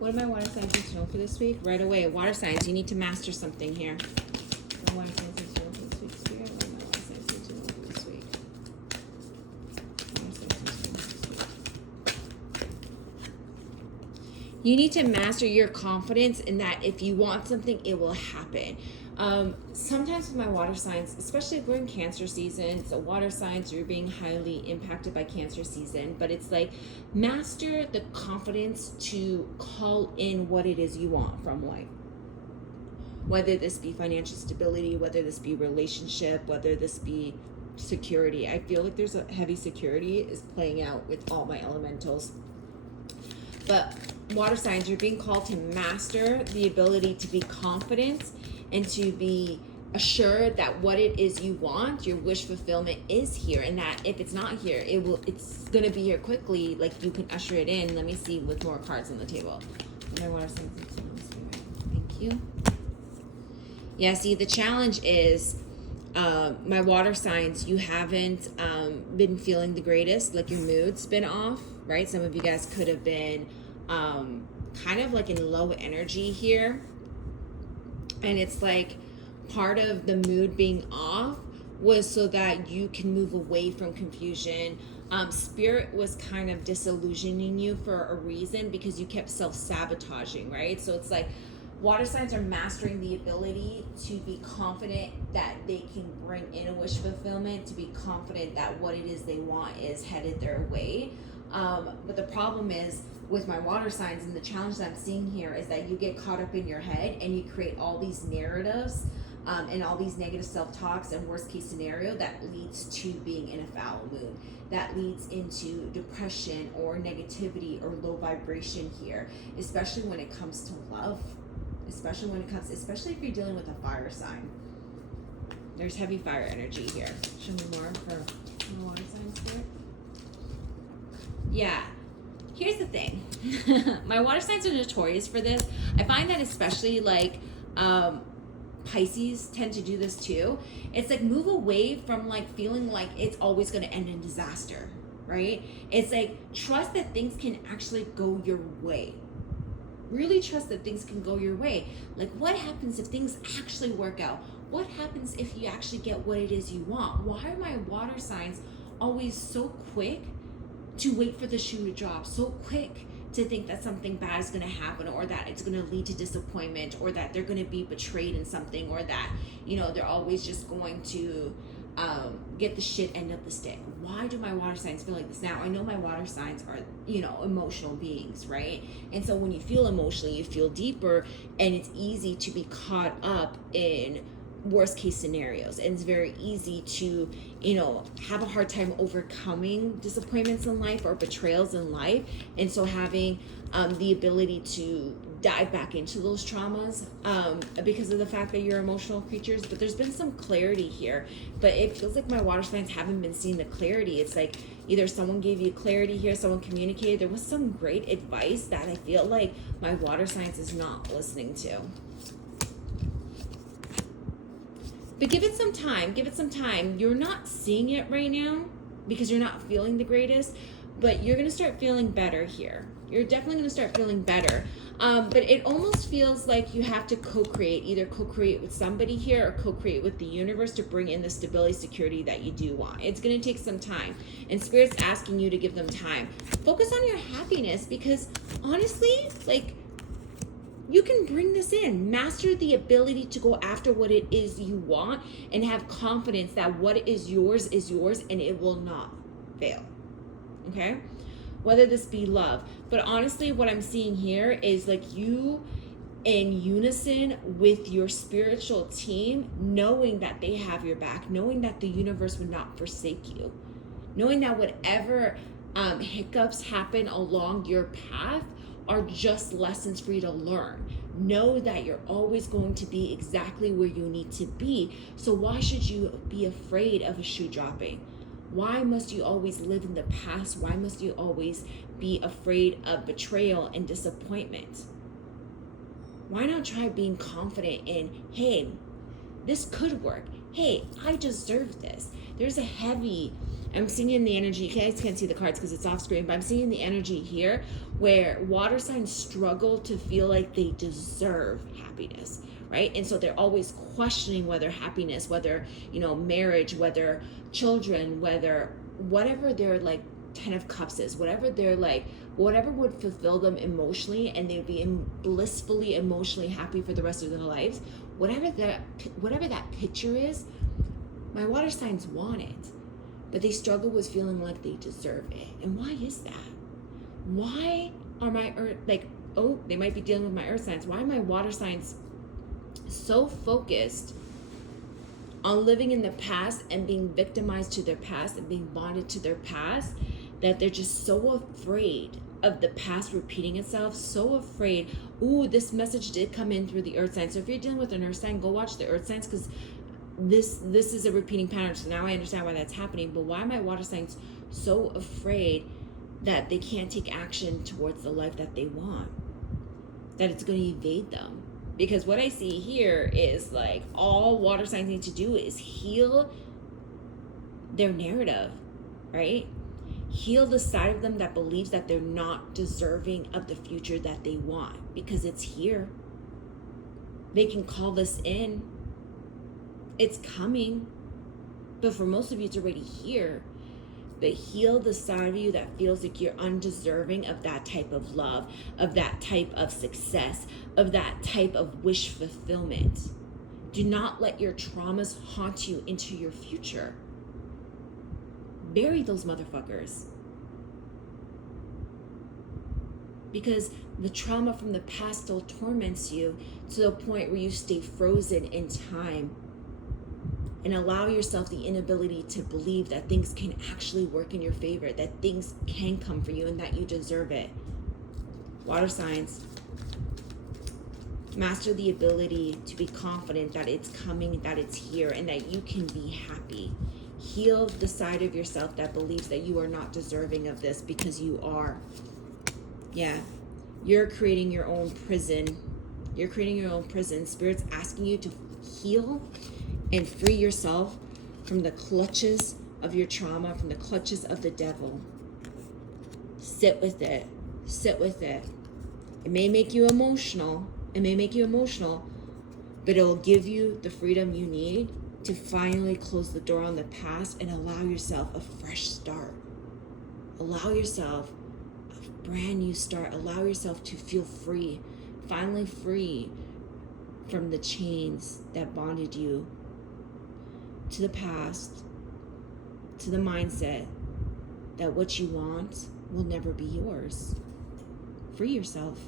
What do my water signs need to know for this week? Right away, water signs, you need to master something here. My water signs need to know for this week, Spirit. What do my water signs need to know for this week? Water signs need to know for this week. You need to master your confidence in that if you want something, it will happen. Sometimes with my water signs, especially if we're in Cancer season, so water signs, you're being highly impacted by Cancer season, but it's like master the confidence to call in what it is you want from life. Whether this be financial stability, whether this be relationship, whether this be security. I feel like there's a heavy security is playing out with all my elementals. But water signs, you're being called to master the ability to be confident and to be assured that what it is you want, your wish fulfillment is here, and that if it's not here, it's gonna be here quickly. Like you can usher it in. Let me see with more cards on the table. My water signs, thank you. Yeah, see, the challenge is my water signs, you haven't been feeling the greatest, like your mood's been off, right? Some of you guys could have been kind of like in low energy here. And it's like part of the mood being off was so that you can move away from confusion. Spirit was kind of disillusioning you for a reason because you kept self-sabotaging, right? So it's like water signs are mastering the ability to be confident that they can bring in a wish fulfillment, to be confident that what it is they want is headed their way. But the problem is with my water signs, and the challenge that I'm seeing here is that you get caught up in your head and you create all these narratives and all these negative self-talks and worst case scenario that leads to being in a foul mood, that leads into depression or negativity or low vibration here, especially when it comes to love, especially if you're dealing with a fire sign. There's heavy fire energy here. Show me more for my water signs here. Yeah. Here's the thing. My water signs are notorious for this. I find that especially like Pisces tend to do this too. It's like move away from like feeling like it's always going to end in disaster, right? It's like trust that things can actually go your way. Really trust that things can go your way. Like what happens if things actually work out? What happens if you actually get what it is you want? Why are my water signs always so quick to wait for the shoe to drop, so quick to think that something bad is going to happen, or that it's going to lead to disappointment, or that they're going to be betrayed in something, or that, you know, they're always just going to get the shit end of the stick? Why do my water signs feel like this? Now, I know my water signs are, you know, emotional beings, right? And so when you feel emotionally, you feel deeper, and it's easy to be caught up in worst case scenarios, and it's very easy to, you know, have a hard time overcoming disappointments in life or betrayals in life. And so having the ability to dive back into those traumas because of the fact that you're emotional creatures. But there's been some clarity here, but it feels like my water signs haven't been seeing the clarity. It's like either someone gave you clarity here, someone communicated, there was some great advice that I feel like my water signs is not listening to. But give it some time. You're not seeing it right now because you're not feeling the greatest, but you're going to start feeling better here. You're definitely going to start feeling better. But it almost feels like you have to co-create, either co-create with somebody here or co-create with the universe to bring in the stability, security that you do want. It's going to take some time, and Spirit's asking you to give them time. Focus on your happiness because honestly, like, you can bring this in. Master the ability to go after what it is you want and have confidence that what is yours and it will not fail. Okay? Whether this be love. But honestly, what I'm seeing here is like you in unison with your spiritual team, knowing that they have your back, knowing that the universe would not forsake you, knowing that whatever hiccups happen along your path are just lessons for you to learn. Know that you're always going to be exactly where you need to be. So why should you be afraid of a shoe dropping? Why must you always live in the past? Why must you always be afraid of betrayal and disappointment? Why not try being confident in, hey, this could work. Hey, I deserve this. There's a heavy I'm seeing in the energy, you guys can't see the cards because it's off screen, but I'm seeing the energy here where water signs struggle to feel like they deserve happiness, right? And so they're always questioning whether happiness, whether, marriage, whether children, whether whatever their like 10 of cups is, whatever they're like, whatever would fulfill them emotionally and they'd be blissfully emotionally happy for the rest of their lives, whatever that picture is, my water signs want it, but they struggle with feeling like they deserve it. And why is that? Why are my earth, they might be dealing with my earth signs. Why are my water signs so focused on living in the past and being victimized to their past and being bonded to their past that they're just so afraid of the past repeating itself, so afraid, this message did come in through the earth sign. So if you're dealing with an earth sign, go watch the earth signs, because this is a repeating pattern. So now I understand why that's happening. But why are my water signs so afraid that they can't take action towards the life that they want, that it's going to evade them? Because what I see here is like all water signs need to do is heal their narrative, right? Heal the side of them that believes that they're not deserving of the future that they want, because it's here. They can call this in. It's coming. But for most of you, it's already here. But heal the side of you that feels like you're undeserving of that type of love, of that type of success, of that type of wish fulfillment. Do not let your traumas haunt you into your future. Bury those motherfuckers. Because the trauma from the past still torments you to the point where you stay frozen in time and allow yourself the inability to believe that things can actually work in your favor, that things can come for you and that you deserve it. Water signs, master the ability to be confident that it's coming, that it's here, and that you can be happy. Heal the side of yourself that believes that you are not deserving of this, because you are. Yeah, you're creating your own prison. You're creating your own prison. Spirit's asking you to heal and free yourself from the clutches of your trauma, from the clutches of the devil. Sit with it. Sit with it. It may make you emotional. But it'll give you the freedom you need to finally close the door on the past and allow yourself a fresh start. Allow yourself a brand new start. Allow yourself to feel free, finally free from the chains that bonded you to the past, to the mindset that what you want will never be yours. Free yourself.